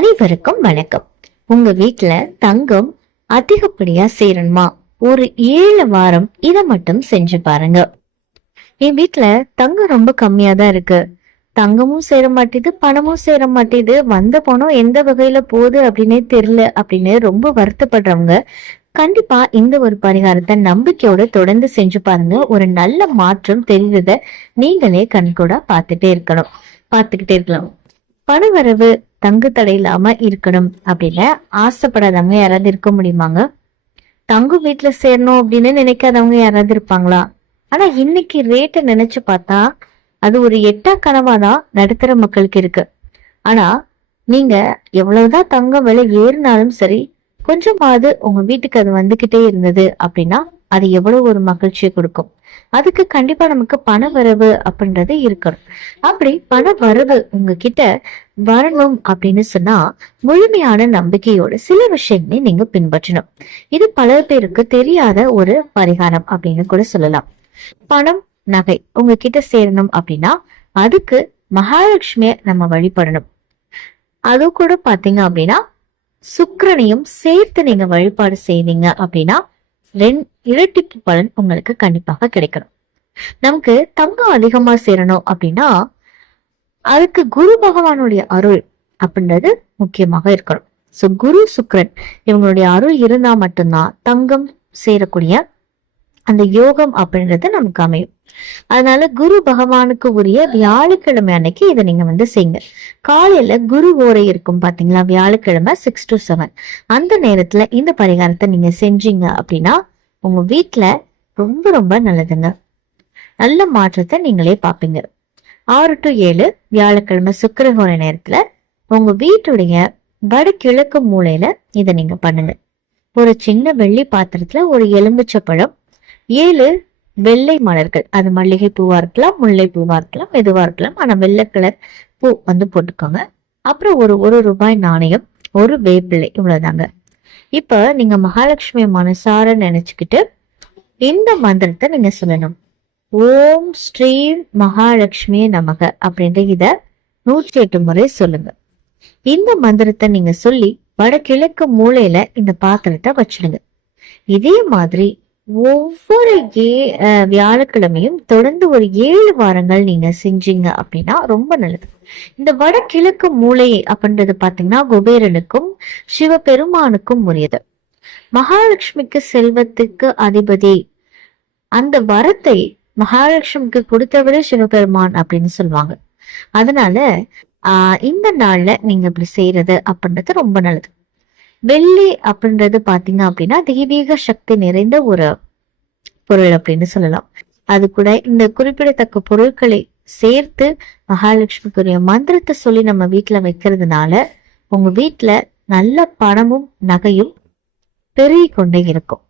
அனைவருக்கும் வணக்கம். உங்க வீட்டுல தங்கம் அதிகப்படியா சேரணுமா? ஒரு 7 வாரம் இதை மட்டும் செஞ்சு பாருங்க. என் வீட்டுல தங்கம் ரொம்ப கம்மியா தான் இருக்கு, தங்கமும் சேர மாட்டேது, பணமும் சேர மாட்டேது, வந்த பணம் எந்த வகையில போகுது அப்படின்னே தெரியல அப்படின்னு ரொம்ப வருத்தப்படுறவங்க கண்டிப்பா இந்த ஒரு பரிகாரத்தை நம்பிக்கையோட தொடர்ந்து செஞ்சு பாருங்க. ஒரு நல்ல மாற்றம் தெரியுறத நீங்களே கண்கூட பார்த்துக்கிட்டே இருக்கலாம். பணவரவு தங்கு தடை இல்லாம இருக்கணும் அப்படின்னு ஆசைப்படாதவங்க யாராவது இருக்க முடியுமாங்க? தங்கு வீட்டுல சேரணும் அப்படின்னு நினைக்காதவங்க யாராவது இருப்பாங்களா? ஆனா இன்னைக்கு ரேட்டை நினைச்சு பார்த்தா அது ஒரு எட்டா கனவாதான் நடுத்தர மக்களுக்கு இருக்கு. ஆனா நீங்க எவ்வளவுதான் தங்கம் விலை ஏறினாலும் சரி, கொஞ்சமாவது உங்க வீட்டுக்கு அது வந்துகிட்டே இருந்தது அப்படின்னா அது எவ்வளவு ஒரு மகிழ்ச்சியை கொடுக்கும். அதுக்கு கண்டிப்பா நமக்கு பண வரவு அப்படின்றது இருக்கணும். அப்படி பண வரவு உங்ககிட்ட வரணும் அப்படின்னு சொன்னா முழுமையான நம்பிக்கையோட சில விஷயங்களை நீங்க பின்பற்றணும். இது பல பேருக்கு தெரியாத ஒரு பரிகாரம் அப்படின்னு கூட சொல்லலாம். பணம் நகை உங்ககிட்ட சேரணும் அப்படின்னா அதுக்கு மகாலட்சுமிய நம்ம வழிபடணும். அது கூட பாத்தீங்க அப்படின்னா சுக்கிரனையும் சேர்த்து நீங்க வழிபாடு செய்வீங்க அப்படின்னா இரட்டிப்பு பலன் உங்களுக்கு கண்டிப்பாக கிடைக்கணும். நமக்கு தங்கம் அதிகமா சேரணும் அப்படின்னா அதுக்கு குரு பகவானுடைய அருள் அப்படின்றது முக்கியமாக இருக்கணும். சோ குரு சுக்கிரன் இவங்களுடைய அருள் இருந்தா மட்டும்தான் தங்கம் சேரக்கூடிய அந்த யோகம் அப்படின்றது நமக்கு அமையும். அதனால குரு பகவானுக்கு உரிய வியாழக்கிழமை அன்னைக்கு இதை நீங்க செய்யுங்க. காலையில குரு ஓரை இருக்கும் பாத்தீங்களா, வியாழக்கிழமை 6 to 7 அந்த நேரத்துல இந்த பரிகாரத்தை நீங்க செஞ்சீங்க அப்படின்னா உங்க வீட்டுல ரொம்ப ரொம்ப நல்லதுங்க. நல்ல மாற்றத்தை நீங்களே பாப்பீங்க. 6 to 7 வியாழக்கிழமை சுக்கிரஹோரை நேரத்துல உங்க வீட்டுடைய வடகிழக்கு மூலையில இதை நீங்க பண்ணுங்க. ஒரு சின்ன வெள்ளி பாத்திரத்துல ஒரு எலுமிச்சப்பழம், 7 வெள்ளை மலர்கள், அது மல்லிகை பூவா இருக்கலாம், முல்லை பூவா இருக்கலாம், எதுவா இருக்கலாம், ஆனா வெள்ளை கலர் பூ போட்டுக்கோங்க. அப்புறம் ஒரு ரூபாய் நாணயம், ஒரு வேப்பிள்ளை, இவ்வளவுதாங்க. இப்ப நீங்க மகாலட்சுமி மனசார நினைச்சுக்கிட்டு இந்த மந்திரத்தை நீங்க சொல்லணும். ஓம் ஸ்ரீ மகாலட்சுமி நமக அப்படின்ற இத 108 முறை சொல்லுங்க. இந்த மந்திரத்தை நீங்க சொல்லி வடகிழக்கு மூலையில இந்த பாத்திரத்தை வச்சிடுங்க. இதே மாதிரி ஒவ்வொரு வியாழக்கிழமையும் தொடர்ந்து ஒரு 7 வாரங்கள் நீங்க செஞ்சீங்க அப்படின்னா ரொம்ப நல்லது. இந்த வடகிழக்கு மூலை அப்படின்றது பாத்தீங்கன்னா குபேரனுக்கும் சிவபெருமானுக்கும் உரியது. மகாலட்சுமிக்கு செல்வத்துக்கு அதிபதி, அந்த வரத்தை மகாலட்சுமிக்கு கொடுத்தவரே சிவபெருமான் அப்படின்னு சொல்லுவாங்க. அதனால இந்த நாள்ல நீங்க இப்படி செய்யறது அப்படின்றது ரொம்ப நல்லது. வெள்ளி அப்படின்றது பாத்தீங்க அப்படின்னா தெய்வீக சக்தி நிறைந்த ஒரு பொருள் அப்படின்னு சொல்லலாம். அது கூட இந்த குறிப்பிடத்தக்க பொருட்களை சேர்த்து மகாலட்சுமிக்குரிய மந்திரத்தை சொல்லி நம்ம வீட்டுல வைக்கிறதுனால உங்க வீட்டுல நல்ல பணமும் நகையும் பெருகி கொண்டே இருக்கும்.